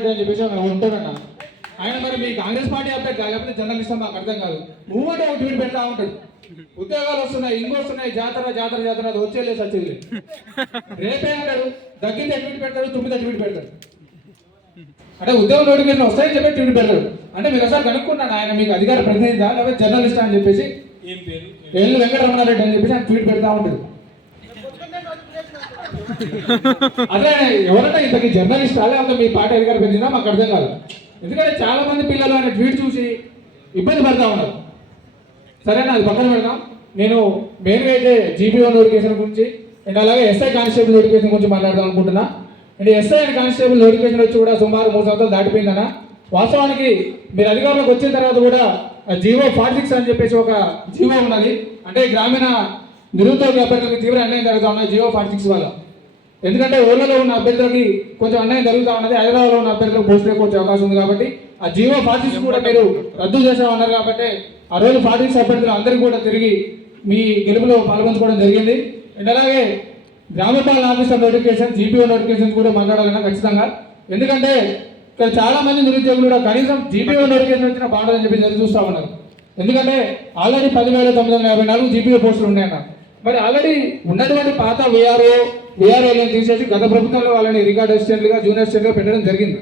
అని చెప్పేసి ఉంటాడన్న ఆయన మరి మీ కాంగ్రెస్ పార్టీ అప్డేట్ లేకపోతే జర్నలిస్ట్ మాకు అర్థం కాదు. మూమెంట్ ఒక ట్వీట్ పెడతా ఉంటాడు. ఉద్యోగాలు వస్తున్నాయి ఇంకో వస్తున్నాయి జాతర జాతర జాతర అది వచ్చేలేదు సచ్చేది రేపే అంటాడు దగ్గర ట్వీట్ పెడతాడు తొమ్మిది ట్వీట్ పెడతాడు. అంటే ఉద్యోగ నోటిఫికేషన్ వస్తాయని చెప్పి ట్వీట్ పెడతాడు. అంటే మీరు ఒకసారి కనుక్కున్నాను ఆయన మీకు అధికార ప్రతినిధిదా లేకపోతే జర్నలిస్ట్ అని చెప్పేసి ఏం పేరు? ఎల్లు వెంకటరమణారెడ్డి అని చెప్పేసి ఆయన ట్వీట్ పెడతా ఉంటాడు. అదే ఎవరైనా ఇంతకీ జర్నలిస్ట్ లేకపోతే మీ పాట ఎదిగారు పెంచినా మాకు అర్థం కాదు. ఎందుకంటే చాలా మంది పిల్లలు ఆయన ట్వీట్ చూసి ఇబ్బంది పడతా ఉన్నారు. సరేనా అది పక్కన పెడదాం. నేను మెయిన్గా అయితే జీబీఓ నోటిఫికేషన్ గురించి అండ్ అలాగే ఎస్ఐ కానిస్టేబుల్ నోటిఫికేషన్ గురించి మాట్లాడదాం అనుకుంటున్నా. And SI and constable notification వచ్చి కూడా సుమారు మూడు సంవత్సరాలు దాటిపోయిందన్న. వాస్తవానికి మీరు అధికారంలోకి వచ్చిన తర్వాత కూడా జీవో ఫార్టీ అని చెప్పేసి ఒక జీవో ఉన్నది. అంటే గ్రామీణ నిరుద్యోగ అభ్యర్థులకు తీవ్ర అన్యాయం జరుగుతా ఉన్నాయి జియో ఫార్టీ వల్ల. ఎందుకంటే ఊళ్ళలో ఉన్న అభ్యర్థులకి కొంచెం అన్యాయం జరుగుతూ ఉన్నది. హైదరాబాద్లో ఉన్న అభ్యర్థులకు పోస్ట్ వచ్చే అవకాశం ఉంది కాబట్టి ఆ జీవో పార్టీస్ కూడా మీరు రద్దు చేసామన్నారు కాబట్టి ఆ రోజు పార్టీస్ అభ్యర్థులు అందరికీ కూడా తిరిగి మీ గెలుపులో పాల్గొంచుకోవడం జరిగింది. అండ్ అలాగే గ్రామ పాలన ఆఫీసర్ నోటిఫికేషన్ జీపీఓ నోటిఫికేషన్ కూడా మాట్లాడాలన్నా ఖచ్చితంగా. ఎందుకంటే ఇక్కడ చాలా మంది నిరుద్యోగులు కూడా కనీసం జీపీఓ నోటిఫికేషన్ వచ్చినా బాగుంటుందని చెప్పి ఎదురు చూస్తా ఉన్నారు. ఎందుకంటే ఆల్రెడీ పదివేల తొమ్మిది వందల యాభై నాలుగు జీపీఓ పోస్టులు ఉన్నాయన్న మరి ఆల్రెడీ ఉన్నటువంటి పాత విఆర్ఓ విఆర్ఓలను తీసేసి గత ప్రభుత్వంలో వాళ్ళని రికార్డ్ అసిస్టెంట్లుగా జూనియర్ అసిస్టెంట్గా పెట్టడం జరిగింది.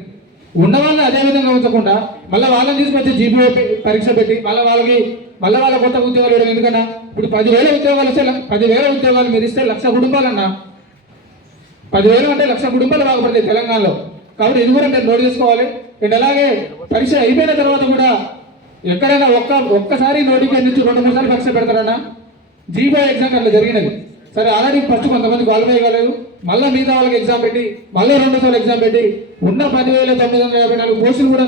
ఉన్న వాళ్ళని అదే విధంగా ఉంచకుండా మళ్ళీ వాళ్ళని తీసుకొచ్చి జీపీఓ పరీక్ష పెట్టి మళ్ళీ వాళ్ళకి మళ్ళీ వాళ్ళ కొత్త ఉద్యోగాలు ఇవ్వడం ఎందుకన్నా? ఇప్పుడు పదివేల ఉద్యోగాలు ఇస్తే పదివేల ఉద్యోగాలు మీరు ఇస్తే లక్ష కుటుంబాలన్నా పదివేలు అంటే లక్ష కుటుంబాలు బాగుపడతాయి తెలంగాణలో. కాబట్టి ఇది కూడా మీరు నోట్ చేసుకోవాలి. అండ్ అలాగే పరీక్ష అయిపోయిన తర్వాత కూడా ఎక్కడైనా ఒక్క ఒక్కసారి నోటిఫికేషన్ నుంచి రెండు మూడు సార్లు పరీక్ష పెడతారన్నా జీపో ఎగ్జామ్ అట్లా జరిగినది. సరే ఆల్రెడీ ఫస్ట్ కొంతమంది క్వాలిఫై కాలేదు. మళ్ళీ మిగతా వాళ్ళకి ఎగ్జామ్ పెట్టి మళ్ళీ రెండు సార్లు ఎగ్జామ్ పెట్టి ఉన్న పదివేల తొమ్మిది వందల యాభై నాలుగు పోస్టులు కూడా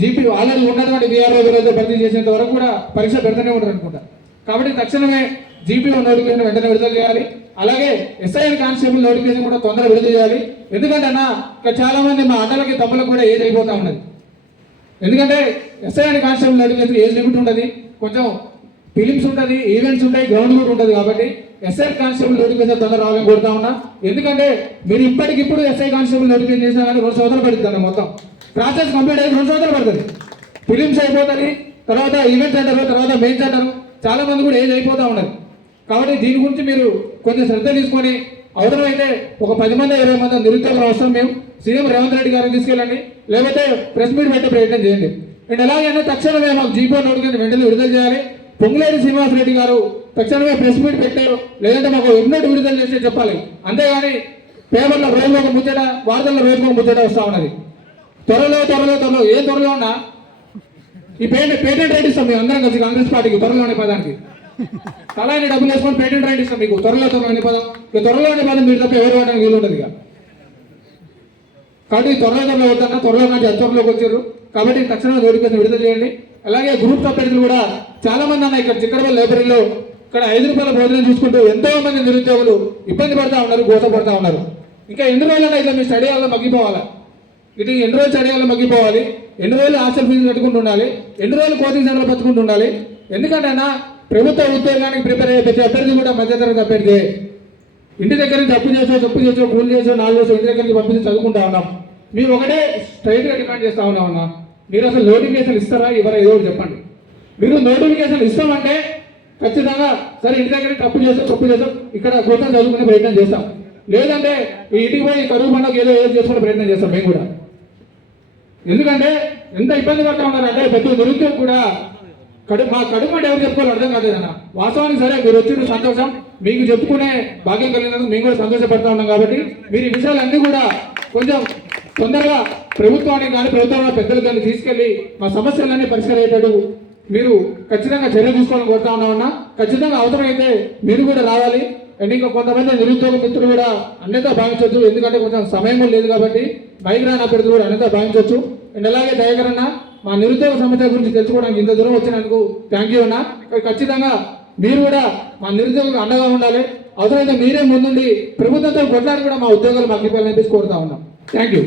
జీపీ ఆల్రెడీ ఉన్నటువంటి బీఆర్ఓ విరోధ భర్తీ చేసేంత వరకు కూడా పరీక్ష పెడుతూనే ఉంటారు అనుకుంటా. కాబట్టి తక్షణమే జీపీఓ నోటిఫికేషన్ వెంటనే విడుదల చేయాలి. అలాగే ఎస్ఐఎన్ కానిస్టేబుల్ నోటిఫికేషన్ కూడా తొందరగా విడుదల చేయాలి. ఎందుకంటే అన్న ఇక్కడ చాలా మంది మా అన్నలకి తమ్ములకు కూడా ఏజ్ అయిపోతా ఉన్నది. ఎందుకంటే SI constable notification age limit ఉంటుంది కొంచెం ఫిలిమ్స్ ఉంటుంది ఈవెంట్స్ ఉంటాయి గ్రౌండ్ కూడా ఉంటుంది కాబట్టి ఎస్ఐ కానిస్టేబుల్ నోటిఫికేషన్ తొందర రావాలని కోరుతా ఉన్నా. ఎందుకంటే మీరు ఇప్పటికిప్పుడు ఎస్ఐ కానిస్టేబుల్ నోటిఫికేషన్ చేసినా కానీ రెండు సంవత్సరాలు పడుతుంది మొత్తం. ప్రాసెస్ కంప్లీట్ అయ్యి రెండు సంవత్సరాలు పడుతుంది. ఫిలిమ్స్ అయిపోతుంది తర్వాత ఈవెంట్స్ అంటారు తర్వాత మెయిన్స్ అంటారు. చాలా మంది కూడా ఏజ్ అయిపోతూ ఉన్నది కాబట్టి దీని గురించి మీరు కొంచెం శ్రద్ధ తీసుకొని అవసరమైతే ఒక పది మంది ఇరవై మంది నిరుద్యోగులు అవసరం మేము. సీఎం రేవంత్ రెడ్డి గారిని తీసుకెళ్ళండి. లేకపోతే ప్రెస్ మీట్ పెట్టే ప్రయత్నం చేయండి. అండ్ ఎలాగైనా తక్షణమే మాకు జీపో నోటిఫికేషన్ వెంటనే విడుదల చేయాలి. పొంగులేటి శ్రీనివాస్ రెడ్డి గారు తక్షణమే ప్రెస్ మీట్ పెట్టారు. లేదంటే మాకు ఎన్నోటి విడుదల చేసి చెప్పాలి. అంతేగాని పేపర్లో రోజులో ఒక ముచ్చట వార్తల్లో రోజులో ఒక ముచ్చట వస్తూ ఉన్నది. త్వరలో త్వరలో త్వరలో ఏ త్వరలో ఉన్నా ఈ పేటెంట్ పేటెంట్ రైట్ ఇస్తాం మేము అందరం కలిసి కాంగ్రెస్ పార్టీకి త్వరలో అనే పదానికి. తలాన్ని డబ్బులు వేసుకొని పేటెంట్ రైట్ ఇస్తాం మీకు? త్వరలో త్వరలో అనే పదం. ఇక త్వరలో అనే పదం మీరు తప్ప ఎవరు వాడడానికి వీలు ఉండదు ఇక. కాబట్టి త్వరలో త్వరలో వద్దన్నా త్వరలో నుంచి అత్వరలోకి వచ్చారు. కాబట్టి తక్షణమే నోటిఫికేషన్ విడుదల చేయండి. అలాగే గ్రూప్ సభ్యులు కూడా చాలా మంది అన్న ఇక్కడ చిక్కడపల్లి లైబ్రరీలో ఇక్కడ ఐదు రూపాయల భోజనం చూసుకుంటూ ఎంతో మంది నిరుద్యోగులు ఇబ్బంది పడతా ఉన్నారు గోసపడతా ఉన్నారు. ఇంకా ఎన్ని రోజులైనా ఇట్లా మీ స్టడీ హాల్లో మగ్గిపోవాలా? ఇది ఎన్ని రోజులు స్టడీ హాల్లో మగ్గిపోవాలి? ఎన్ని రోజులు హాస్టల్ ఫీజులు కట్టుకుంటూ ఉండాలి? ఎన్ని రోజులు కోచింగ్ సెంటర్లు పట్టుకుంటూ ఉండాలి? ఎందుకంటే అన్న ప్రభుత్వ ఉద్యోగానికి ప్రిపేర్ అయ్యే ప్రతి అభ్యర్థి కూడా మధ్యతరగతి అభ్యర్థి. ఇంటి దగ్గర నుంచి అప్పు చేసో తప్పు చేసో కూలి చేసో నాలుగు చేసో ఇంటి దగ్గర నుంచి పంపించి చదువుకుంటా ఉన్నాం. మీరు ఒకటే స్ట్రైట్గా డిమాండ్ చేస్తా ఉన్నాం అన్న. మీరు అసలు నోటిఫికేషన్ ఇస్తారా ఇవ్వరా ఏదో చెప్పండి. మీరు నోటిఫికేషన్ ఇస్తామంటే ఖచ్చితంగా సరే ఇంటి దగ్గర తప్పు చేస్తాం తప్పు చేస్తాం ఇక్కడ కోసం చదువుకునే ప్రయత్నం చేస్తాం. లేదంటే ఈ ఇంటికి పోయి కరువు పండుగ ఏదో ఏదో చేసుకునే ప్రయత్నం చేస్తాం మేము కూడా. ఎందుకంటే ఎంత ఇబ్బంది పడతా ఉన్నారంటే ప్రతి నిరుద్యోగం కూడా కడుపు మా కడుపు అంటే ఎవరు చెప్పుకోవాలి అర్థం కాలేదన్న వాస్తవానికి సరే మీరు వచ్చిన సంతోషం మీకు చెప్పుకునే భాగ్యం కలిగినందుకు మేము కూడా సంతోషపడుతూ ఉన్నాం కాబట్టి మీరు ఈ విషయాలన్నీ కూడా కొంచెం తొందరగా ప్రభుత్వానికి కానీ ప్రభుత్వం పెద్దలు కానీ తీసుకెళ్ళి మా సమస్యలన్నీ పరిష్కరించేటట్టు మీరు ఖచ్చితంగా చర్య తీసుకోవాలని కోరుతా ఉన్నామన్నా ఖచ్చితంగా అవసరమైతే మీరు కూడా రావాలి. అండ్ ఇంకా కొంతమంది నిరుద్యోగ మిత్రులు కూడా అన్నితో భావించవచ్చు ఎందుకంటే కొంచెం సమయం కూడా లేదు కాబట్టి బైక్ రాని అభ్యర్థులు కూడా అన్నితో భావించవచ్చు అండ్ అలాగే దయాకర్ మా నిరుద్యోగ సమస్య గురించి తెలుసుకోవడానికి ఇంత దూరం వచ్చినందుకు థ్యాంక్ యూ అన్న. ఖచ్చితంగా మీరు కూడా మా నిరుద్యోగులకు అండగా ఉండాలి. అవసరమైతే మీరే ముందుండి ప్రభుత్వంతో కొట్లాడి కూడా మా ఉద్యోగాలు మాకు ఇవ్వాలని కోరుతా ఉన్నాం. Thank you